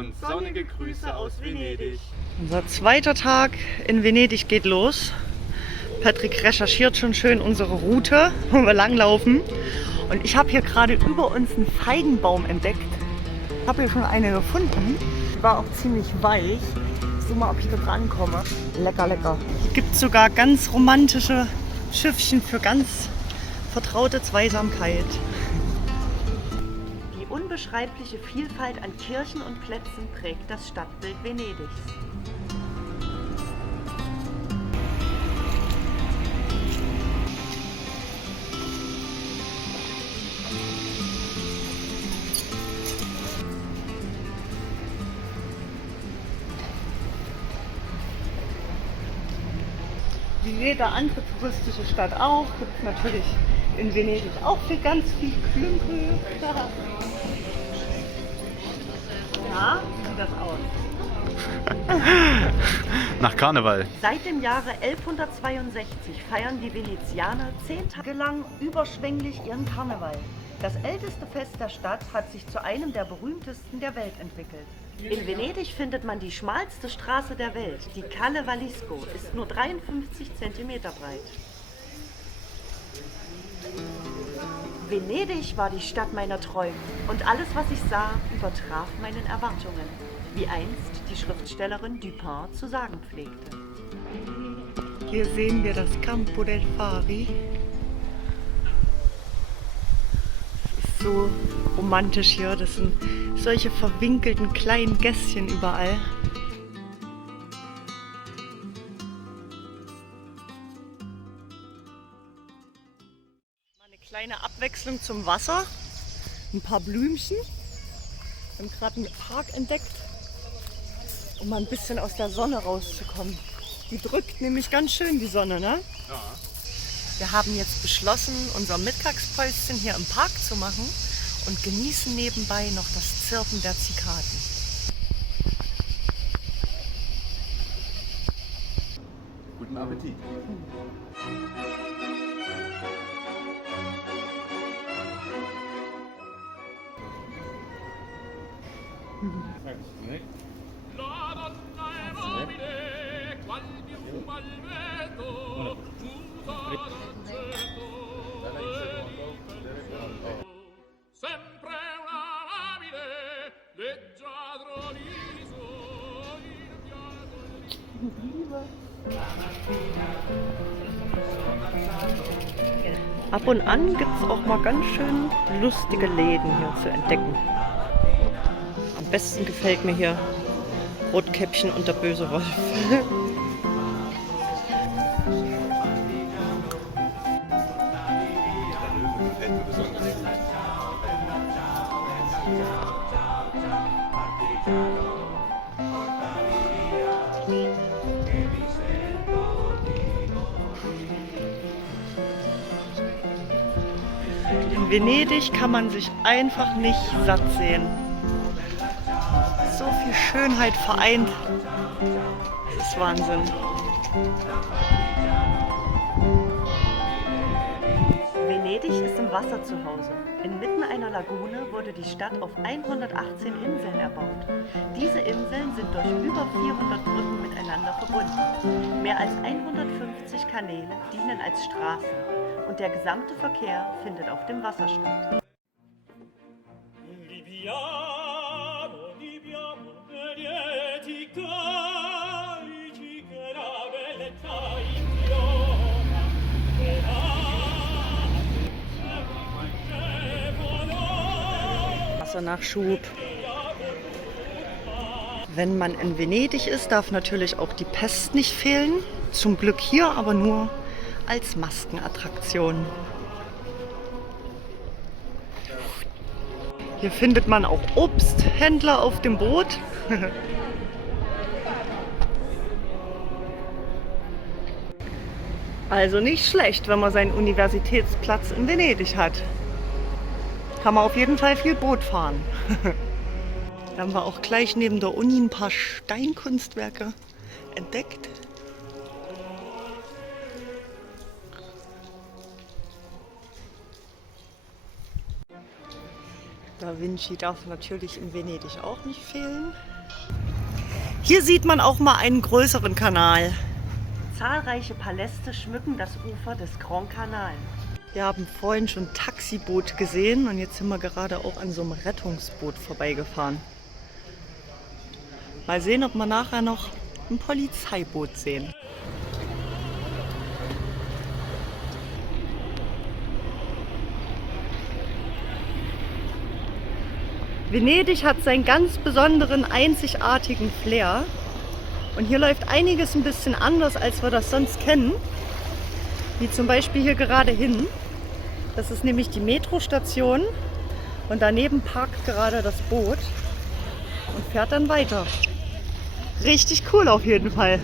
und sonnige Grüße aus Venedig. Unser zweiter Tag in Venedig geht los. Patrick recherchiert schon schön unsere Route, wo wir langlaufen. Und ich habe hier gerade über uns einen Feigenbaum entdeckt. Ich habe hier schon eine gefunden. Die war auch ziemlich weich. Ich suche mal, ob ich da dran komme. Lecker, lecker. Hier gibt es sogar ganz romantische Schiffchen für ganz vertraute Zweisamkeit. Die unbeschreibliche Vielfalt an Kirchen und Plätzen prägt das Stadtbild Venedigs. Wie jede andere touristische Stadt auch, gibt es natürlich in Venedig auch ganz viel Klünkel. Ja, wie sieht das aus? Nach Karneval. Seit dem Jahre 1162 feiern die Venezianer 10 Tage lang überschwänglich ihren Karneval. Das älteste Fest der Stadt hat sich zu einem der berühmtesten der Welt entwickelt. In Venedig findet man die schmalste Straße der Welt. Die Calle Valisco ist nur 53 cm breit. Venedig war die Stadt meiner Träume und alles, was ich sah, übertraf meinen Erwartungen, wie einst die Schriftstellerin Dupin zu sagen pflegte. Hier sehen wir das Campo del Fari. So romantisch hier, das sind solche verwinkelten kleinen Gässchen überall. Mal eine kleine Abwechslung zum Wasser, ein paar Blümchen. Wir haben gerade einen Park entdeckt, um mal ein bisschen aus der Sonne rauszukommen. Die drückt nämlich ganz schön, die Sonne, ne? Ja. Wir haben jetzt beschlossen, unser Mittagspäuschen hier im Park zu machen und genießen nebenbei noch das Zirpen der Zikaden. Guten Appetit. Ab und an gibt es auch mal ganz schön lustige Läden hier zu entdecken. Am besten gefällt mir hier Rotkäppchen und der böse Wolf. In Venedig kann man sich einfach nicht satt sehen. So viel Schönheit vereint. Das ist Wahnsinn. Venedig ist im Wasser zu Hause. Inmitten einer Lagune wurde die Stadt auf 118 Inseln erbaut. Diese Inseln sind durch über 400 Brücken miteinander verbunden. Mehr als 150 Kanäle dienen als Straßen. Und der gesamte Verkehr findet auf dem Wasser statt. Wassernachschub. Wenn man in Venedig ist, darf natürlich auch die Pest nicht fehlen. Zum Glück hier aber nur als Maskenattraktion. Hier findet man auch Obsthändler auf dem Boot. Also nicht schlecht, wenn man seinen Universitätsplatz in Venedig hat. Kann man auf jeden Fall viel Boot fahren. Da haben wir auch gleich neben der Uni ein paar Steinkunstwerke entdeckt. Da Vinci darf natürlich in Venedig auch nicht fehlen. Hier sieht man auch mal einen größeren Kanal. Zahlreiche Paläste schmücken das Ufer des Grand Canal. Wir haben vorhin schon Taxiboot gesehen und jetzt sind wir gerade auch an so einem Rettungsboot vorbeigefahren. Mal sehen, ob wir nachher noch ein Polizeiboot sehen. Venedig hat seinen ganz besonderen, einzigartigen Flair. Und hier läuft einiges ein bisschen anders, als wir das sonst kennen. Wie zum Beispiel hier gerade hin. Das ist nämlich die Metrostation. Und daneben parkt gerade das Boot und fährt dann weiter. Richtig cool auf jeden Fall.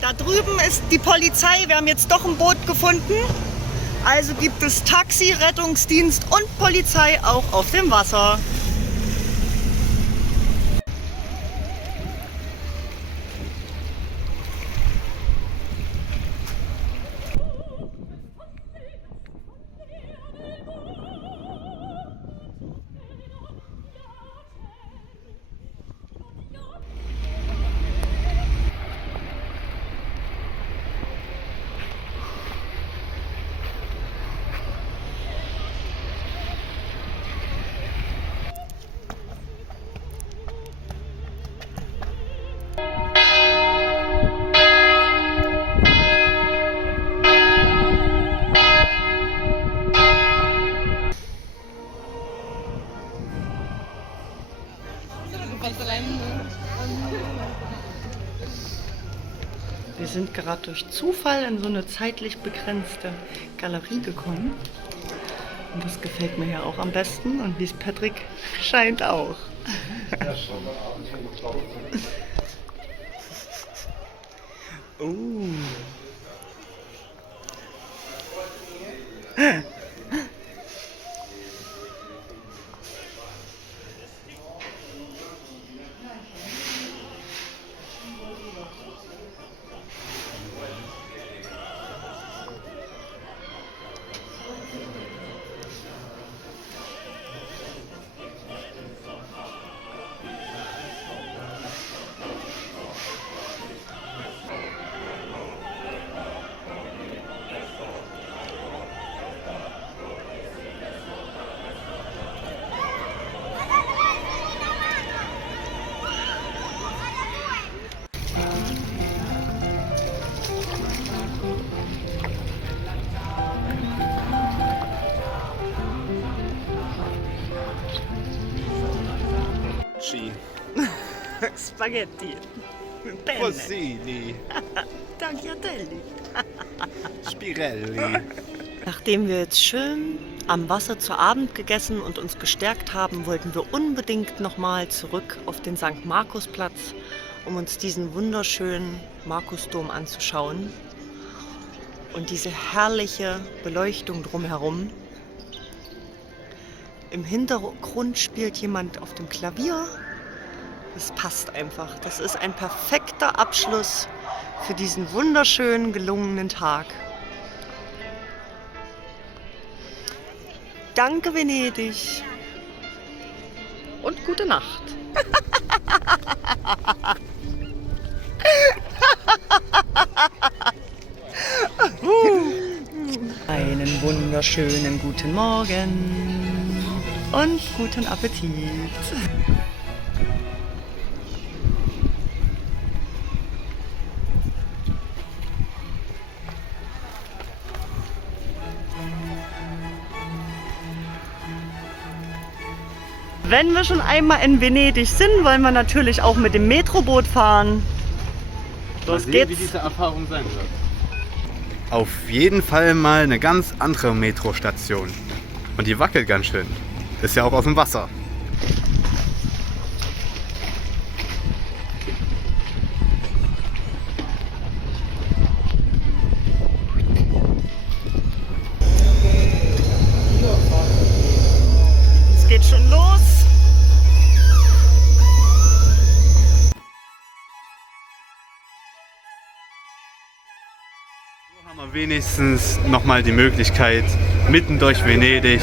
Da drüben ist die Polizei. Wir haben jetzt doch ein Boot gefunden. Also gibt es Taxi, Rettungsdienst und Polizei auch auf dem Wasser. Wir sind gerade durch Zufall in so eine zeitlich begrenzte Galerie gekommen. Und das gefällt mir ja auch am besten und wie es Patrick scheint auch. Oh. Spaghetti. Penne. Rossini. Tagliatelle. Spirelli. Nachdem wir jetzt schön am Wasser zu Abend gegessen und uns gestärkt haben, wollten wir unbedingt nochmal zurück auf den St. Markusplatz, um uns diesen wunderschönen Markusdom anzuschauen und diese herrliche Beleuchtung drumherum. Im Hintergrund spielt jemand auf dem Klavier. Das passt einfach. Das ist ein perfekter Abschluss für diesen wunderschönen, gelungenen Tag. Danke, Venedig. Und gute Nacht. Einen wunderschönen guten Morgen und guten Appetit. Wenn wir schon einmal in Venedig sind, wollen wir natürlich auch mit dem Metroboot fahren. Los geht's. Wie diese Erfahrung sein wird. Auf jeden Fall mal eine ganz andere Metrostation. Und die wackelt ganz schön. Ist ja auch aus dem Wasser. Es geht schon los. wenigstens nochmal die Möglichkeit, mitten durch Venedig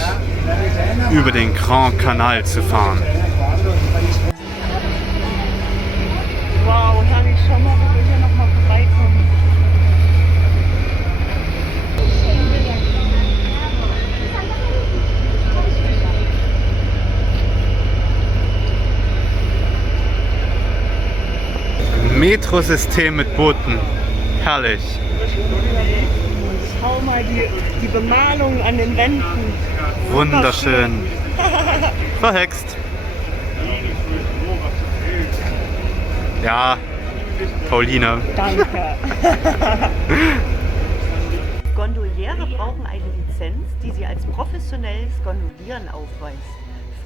über den Grand Canal zu fahren. Wow, herrlich, schau mal, wo wir hier nochmal vorbeikommen. Metrosystem mit Booten. Herrlich. Schau mal die Bemalung an den Wänden. Wunderschön. Verhext. Ja, Pauline. Danke. Gondoliere brauchen eine Lizenz, die sie als professionelles Gondolieren aufweist.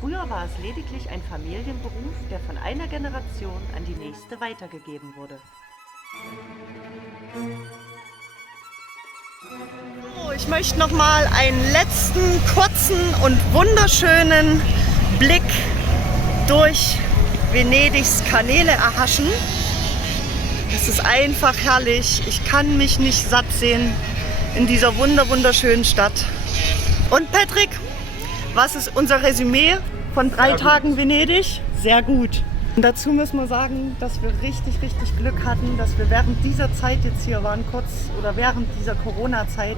Früher war es lediglich ein Familienberuf, der von einer Generation an die nächste weitergegeben wurde. So, ich möchte noch mal einen letzten kurzen und wunderschönen Blick durch Venedigs Kanäle erhaschen. Es ist einfach herrlich. Ich kann mich nicht satt sehen in dieser wunderschönen Stadt. Und Patrick, was ist unser Resümee von 3 Tagen Venedig? Sehr gut. Und dazu müssen wir sagen, dass wir richtig Glück hatten, dass wir während dieser Zeit jetzt hier waren, während dieser Corona-Zeit,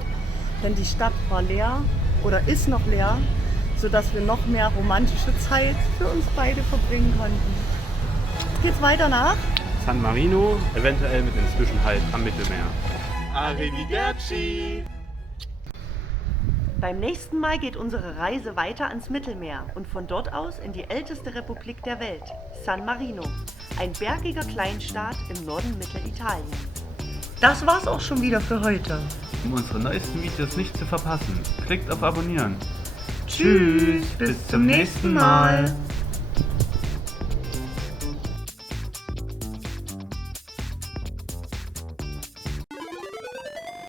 denn die Stadt war leer oder ist noch leer, sodass wir noch mehr romantische Zeit für uns beide verbringen konnten. Jetzt geht's weiter nach San Marino, eventuell mit dem Zwischenhalt am Mittelmeer. Arrivederci! Beim nächsten Mal geht unsere Reise weiter ans Mittelmeer und von dort aus in die älteste Republik der Welt, San Marino, ein bergiger Kleinstaat im Norden Mittelitaliens. Das war's auch schon wieder für heute. Um unsere neuesten Videos nicht zu verpassen, klickt auf Abonnieren. Tschüss, bis zum nächsten Mal.